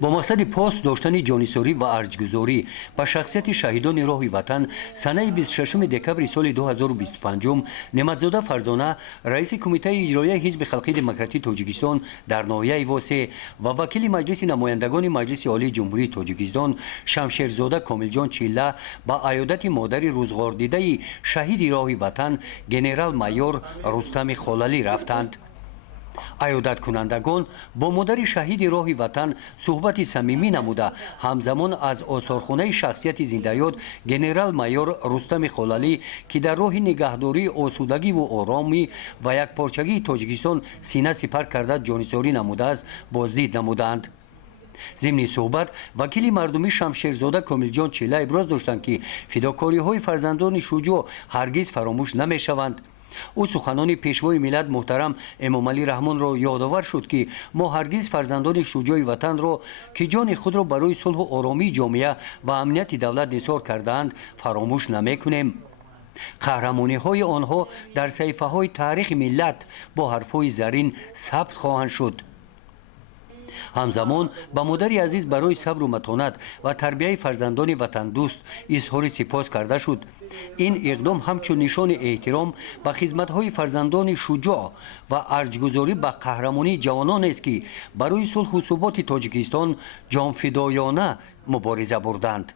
با مقصد پاس داشتن جانسوری و ارجگذاری به شخصیت شهیدان راه وطن سنه 26 دکبر سال 2025 نعمتزاده فرزانه رئیس کمیته اجرایی حزب خلقی دموکراتیک تاجیکستان در ناحیه واسه و وکیل مجلس نمایندگان مجلس عالی جمهوری تاجیکستان شمشیرزاده کاملجان چیله با عیادت مادر روزگار دیده شهید راه وطن گنرال مایور رستم خاللی رفتند. عیادت کنندگان با مادر شهید راه وطن صحبت صمیمی نموده همزمان از آثارخانه شخصیت زنده‌یاد گنرال مایور رستم خاللی که در راه نگهداری آسودگی و آرامی و یکپارچگی تاجیکستان سینه سپر کرده جانسوری نموده است بازدید نمودند. ضمن صحبت وکیل مردمی شمشیرزاده کاملجان چیله ابراز داشتند که فداکاری‌های فرزندان شجاع هرگز فراموش نمی‌شوند. او سخنان پیشوای ملت محترم امام علی رحمان را یادآور شد که ما هرگز فرزندان شجاع وطن را که جان خود را برای صلح و آرامی جامعه و امنیت دولت نثار کردند فراموش نمی‌کنیم. قهرمانی های آنها در صحیفه های تاریخ ملت با حرفهای زرین ثبت خواهند شد. همزمان به مادر عزیز برای صبر و متانت و تربیت فرزندان وطن دوست اظهار سپاس کرده شد. این اقدام همچون نشان احترام به خدمت‌های فرزندان شجاع و ارجگذاری به قهرمانی جوانان است که برای صلح و ثبات تاجیکستان جانفدایانه مبارزه بردند.